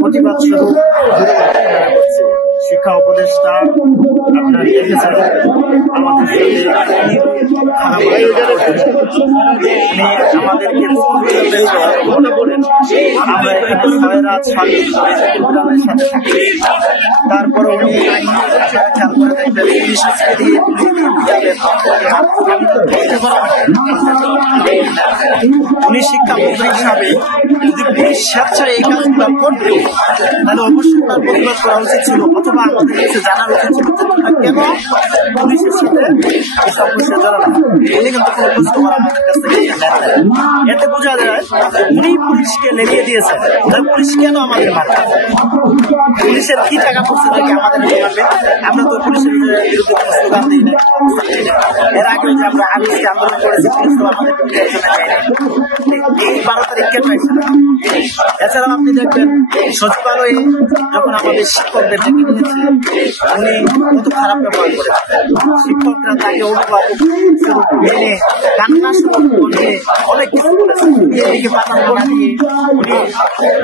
প্রতিবাদ স্বরূপ শিক্ষা উপদেষ্টা আপনার দেখেছেন আমাদের আমাদেরকে মনে বলেন আমরা এখানে ছয়রা বিদ্যালয়ের সাথে থাকি। তারপরে উনি খেয়াল করে দেখবেন উনি শিক্ষামন্ত্রী হিসাবে যদি স্বেচ্ছায় এই কাজগুলো করবে তাহলে অবশ্যই তার প্রতিবাদ করা উচিত ছিল, অথবা আমাদের কাছে জানার উচিত ছিল কেন পুলিশের সাথে সমস্যা জড়ানো। উনি কিন্তু কোনো খোঁজখবর আমাদের কাছ থেকে এতে বোঝা যায় উনি পুলিশকে লেগিয়ে দিয়েছেন। পুলিশ কেন আমাদের মারবে? পুলিশের কি টাকা পড়ছে নাকি আমাদের মারবে? আমরা তো পুলিশের বিরুদ্ধে কোনো স্লোগান দিই না। এর আগে যে আমরা আগস্টে আন্দোলন করেছি পুলিশ তো আমাদের এই 12 তারিখ কেন হয়েছে? এছাড়াও আপনি দেখবেন সচিবালয়ে যখন আমাদের শিক্ষকদের ডেকে নিয়েছে উনি কত খারাপ ব্যবহার করেছে। শিক্ষকরা তাকে অভিভাবক মেনে কান্না করে অনেক কিছু বলেছে। এদিকে প্রাধান্য না দিয়ে উনি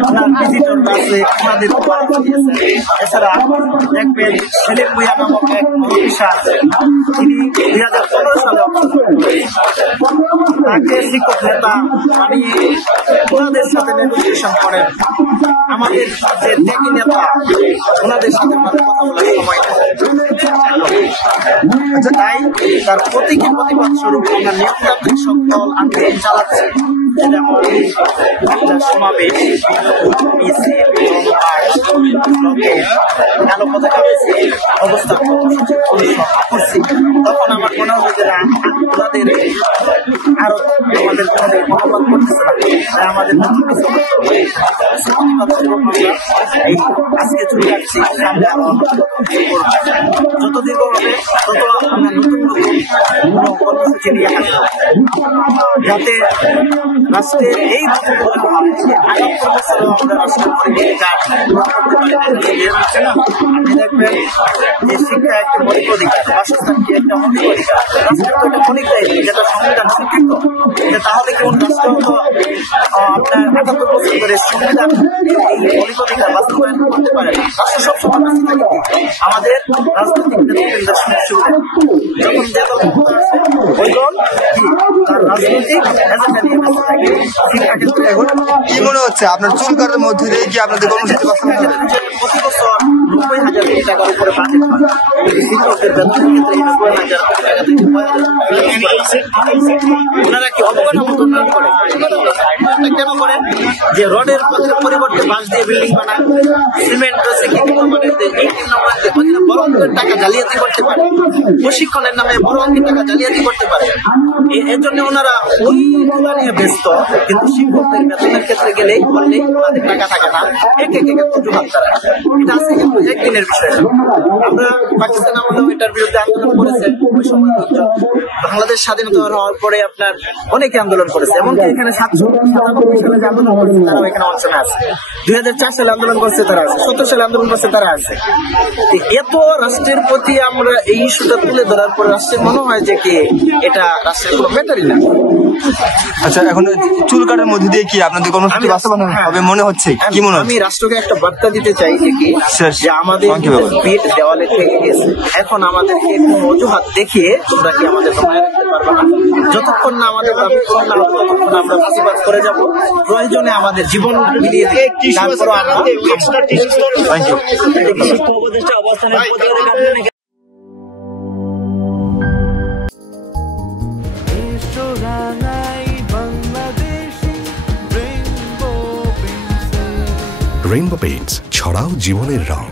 ওনার ভিজিটররা আছে ওনাদের দিয়েছেন। এছাড়া দেখবেন ছেলে ভুইয়া নামক এক মনীষা তিনি 2015 সালে তাকে শিক্ষক নেতা বানিয়ে ওনাদের সাথে নেগোসিয়েশন করেন। আমাদের যে ত্যাগী নেতা ওনাদের সাথে কথা বলার সময় তাই তার প্রতীকী প্রতিবাদ স্বরূপ আমরা নিয়মতান্ত্রিক সকল আন্দোলন চালাচ্ছি, যেমন সমাবেশ, কালো পতাকা অবস্থান করছি। তখন আমার মনে হয় যে ওনাদের আরো আমাদের মনোভাব করতেছে না, আমাদের আজকে চলে যাচ্ছি সামনে আরো যত দীর্ঘ হবে তত আমরা নতুন নতুন কর্মসূচি নিয়ে আসবো, যাতে রাষ্ট্রের এই আগামী বছর আমরা রাষ্ট্রের পরিবেশটা আপনি দেখবেন যে শিক্ষা একটা মৌলিক অধিকার, বাসস্থান কি একটা মৌলিক অধিকার, রাষ্ট্রের তো একটা মৌলিক দায়িত্ব যেটা সংবিধান স্বীকৃত। তাহলে কি রাষ্ট্র তো আপনার ৭৮ বছর ধরে সংবিধান এই মৌলিক অধিকার বাস্তবায়ন করতে পারে? রাষ্ট্র সবসময় কাছে থাকে আমাদের রাজনৈতিক নেতৃবৃন্দের সুবিধা যখন যে দল ক্ষমতা আছে ওই দল তার রাজনৈতিক এজেন্ডা নিয়ে ব্যস্ত থাকে। শিক্ষা ক্ষেত্রে এখন কি মনে হচ্ছে আপনার চুল কাটার মধ্যে দিয়ে কি আপনাদের কর্মসূচি প্রতি বছর ৯০,০০০ কোটি টাকার উপরে বাজেট হয় শিক্ষকদের বেতনের ক্ষেত্রে। এই ৯০,০০০ কোটি টাকা থেকে ওনারা কি অবকাঠামো উন্নয়ন করে? কেন করেন? যে রডের পরিবর্তে বাঁশ দিয়ে বিল্ডিং বানায়, সিমেন্ট বড় অঙ্কের টাকা জালিয়াতি করতে পারে, প্রশিক্ষণের নামে বড় অঙ্কের টাকা জালিয়াতি করতে পারে। এর জন্য ওনারা ওইগুলা নিয়ে ব্যস্ত, কিন্তু শিক্ষকদের বেতনের ক্ষেত্রে গেলেই বললেই ওনাদের টাকা থাকে না, এক এক অজুহাত তারা। এটা আছে কিন্তু একদিনের বিষয়। আমরা পাকিস্তান আমলেও এটার বিরুদ্ধে আন্দোলন করেছেন। ওই সময় বাংলাদেশ স্বাধীনতা হওয়ার পরে আপনার অনেকে আন্দোলন করেছে, এমনকি এখানে 97 সালে যে আন্দোলন করেছে তারাও এখানে অংশ আছে, 2004 সালে আন্দোলন করছে তারা আছে, 17 সালে আন্দোলন করছে তারা আছে। এত রাষ্ট্রের প্রতি আমরা এই ইস্যুটা তুলে ধরার পর রাষ্ট্রের মনে হয় যে কি এটা রাষ্ট্রের কোনো ম্যাটারই না। আচ্ছা, এখন চুল কাটার মধ্যে দিয়ে কি আপনাদের কর্মসূচি বাস্তবায়ন হবে মনে হচ্ছে? কি মনে হচ্ছে? আমি রাষ্ট্রকে একটা বার্তা দিতে চাই যে আমাদের পিঠ দেওয়ালে থেকে গেছে, এখন আমাদেরকে কোনো অজুহাত দেখিয়ে তোমরা কি আমাদের সময় রাখতে পারবে না। যতক্ষণ না আমাদের দাবি পূরণ না হবে ততক্ষণ আমরা প্রতিবাদ করে যাব। প্রয়োজনে আমাদের জীবন মিলিয়ে দিয়ে তারপর আমরা শিক্ষা উপদেষ্টা অবস্থানের রেইনবো পেইন্টস, ছড়াও জীবনের রং।